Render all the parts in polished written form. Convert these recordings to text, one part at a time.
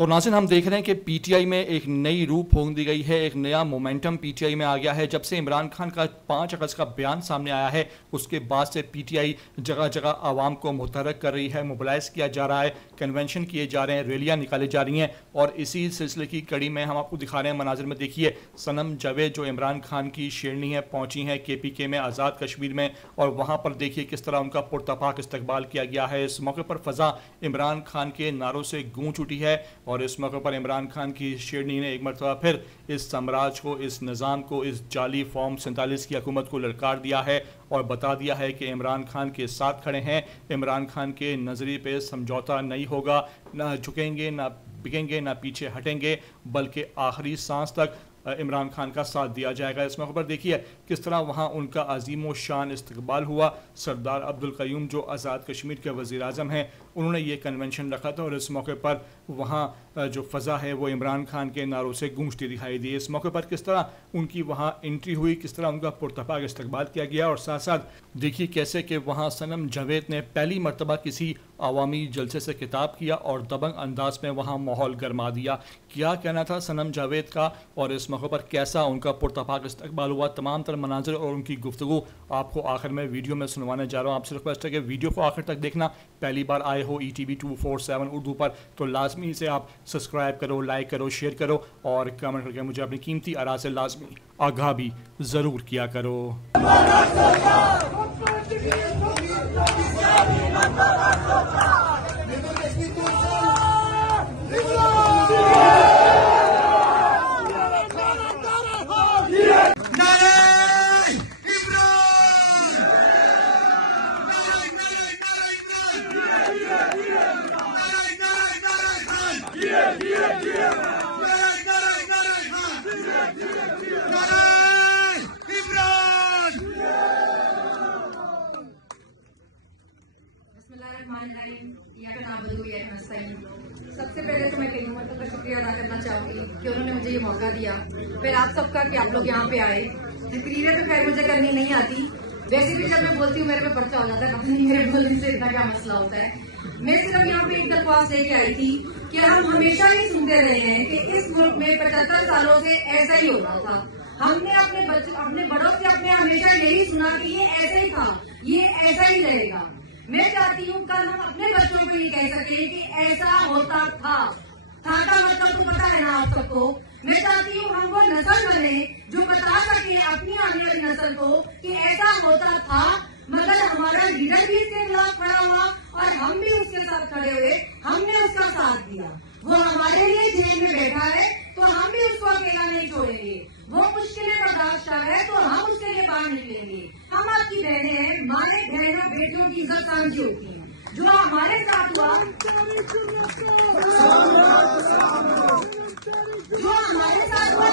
तो नाज़रीन, हम देख रहे हैं कि पीटीआई में एक नई रूह फूंक दी गई है, एक नया मोमेंटम पीटीआई में आ गया है। जब से इमरान खान का 5 अगस्त का बयान सामने आया है, उसके बाद से पीटीआई जगह जगह आवाम को मुतहरक कर रही है, मोबिलाइज किया जा रहा है, कन्वेंशन किए जा रहे हैं, रैलियाँ निकाली जा रही हैं। और इसी सिलसिले की कड़ी में हम आपको दिखा रहे हैं मनाजिर में। देखिए, सनम जावेद जो इमरान खान की शेरनी है, पहुँची हैं KPK में, आज़ाद कश्मीर में, और वहाँ पर देखिए किस तरह उनका पुरतपाक इस्तकबाल किया गया है। इस मौके पर फ़ज़ा इमरान खान के नारों से गूंज उठी है और इस मौके पर इमरान खान की शेरनी ने एक मरतबा फिर इस साम्राज्य को, इस निज़ाम को, इस जाली फॉर्म 47 की हुकूमत को ललकार दिया है और बता दिया है कि इमरान खान के साथ खड़े हैं। इमरान खान के नज़रिए पे समझौता नहीं होगा, ना झुकेंगे, ना बिकेंगे, ना पीछे हटेंगे, बल्कि आखिरी सांस तक इमरान खान का साथ दिया जाएगा। इस मौके पर देखिए किस तरह वहाँ उनका अजीम व शान इस्तकबाल हुआ। सरदार अब्दुल क़य्यूम जो आज़ाद कश्मीर के वज़ीर आज़म हैं, उन्होंने ये कन्वेंशन रखा था और इस मौके पर वहाँ जो फ़ज़ा है वो इमरान खान के नारों से गूंजती दिखाई दी। इस मौके पर किस तरह उनकी वहाँ एंट्री हुई, किस तरह उनका पुरतपाक इस्तकबाल किया गया, और साथ साथ देखिए कैसे कि वहाँ सनम जावेद ने पहली मरतबा किसी अवामी जलसे से खिताब किया और दबंग अंदाज में वहाँ माहौल गरमा दिया। क्या कहना था सनम जावेद का और इस मौके पर कैसा उनका पुरतपाक इस्तकबाल हुआ, तमाम तर मनाज़िर और उनकी गुफ्तगू आपको आखिर में वीडियो में सुनवाने जा रहा हूँ। आपसे रिक्वेस्ट है कि वीडियो को आखिर तक देखना। पहली बार आए हो ETV 247 उर्दू पर तो लाजमी से आप सब्सक्राइब करो, लाइक करो, शेयर करो और कमेंट करके मुझे अपनी कीमती आरा से लाजमी आगाह भी ज़रूर किया करो। सबसे पहले तो मैं कई उम्र का शुक्रिया अदा करना चाहूंगी कि उन्होंने मुझे ये मौका दिया, फिर आप सबका कि आप लोग यहाँ पे आए। तकरीरें तो खैर मुझे करनी नहीं आती, वैसे भी जब मैं बोलती हूँ मेरे पे पर्चा हो जाता है, पता नहीं मेरे बोलने से इतना क्या मसला होता है। मैं सिर्फ यहाँ पे एक दरख्वास्त लेके आई थी कि हम हमेशा ही सुनते रहे हैं कि इस मुल्क में 75 सालों से ऐसा ही हो रहा था। हमने अपने बड़ों से अपने हमेशा यही सुना कि ये ऐसा ही था, ये ऐसा ही रहेगा। मैं चाहती हूँ कल हम अपने बच्चों को ये कह सके कि ऐसा होता था। का मतलब तो पता है ना आप सबको। मैं चाहती हूँ हम वो नस्ल बने जो बता सके अपनी आने वाली नस्ल को कि ऐसा होता था, मगर हमारा लीडर भी इसके खिलाफ खड़ा हुआ और हम भी उसके साथ खड़े हुए, हमने उसका साथ दिया। वो हमारे लिए जेल में बैठा है तो हम भी उसको अकेला नहीं छोड़ेंगे। वो मुश्किलें बर्दाश्त कर रहे हैं तो हम उसके लिए बाहर निकलेंगे। हम आपकी बहनें हैं, माने बहनों बेटियों की इज्जत सामझी होती है। जो हमारे साथ हुआ, जो हमारे साथ हुआ,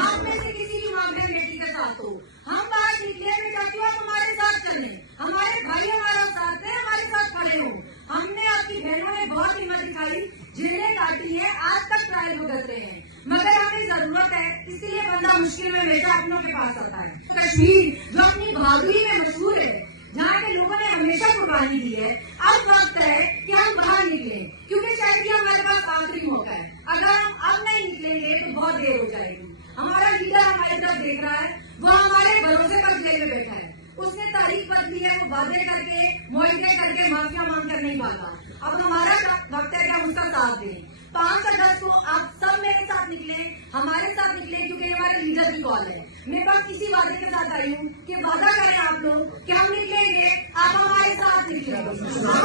आप में से किसी भी मामले बेटी के साथ हो, हम बाहर निकले में चाहती हूँ आप हमारे साथ चलें। हमारे भाई हमारा साथ है, हमारे साथ खड़े हो। हमने आपकी बहनों ने बहुत हिम्मत दिखाई, जिन्हें काटी है, आज तक ट्रायल भुगत रहे हैं, मगर हमें जरूरत है, इसलिए बंदा मुश्किल में हमेशा अपनों के पास आता है। कश्मीर जो अपनी बहादुरी में मशहूर है, जहाँ के लोगों ने हमेशा कुर्बानी दी है, अब वक्त है कि हम बाहर निकले, क्योंकि शायद ये हमारे पास आखिरी मौका है। अगर हम अब नहीं निकलेंगे तो बहुत देर हो जाएगी। हमारा लीडर हमारे तरफ देख रहा है, वो हमारे भरोसे पर जेल में बैठा है। उसने तारीख बदली है, वो वादे करके, मुआवजे करके, माफिया मांग कर नहीं भागा। अब हमारा वक्त है कि हम उसका साथ दें। 5 अगस्त को आप सब मेरे साथ निकले, हमारे साथ निकले, क्योंकि हमारे लीडर की कॉल है। मैं बस किसी वादे के साथ आई हूँ कि वादा करें आप लोग कि हम निकलेंगे, आप हमारे साथ निकलेंगे।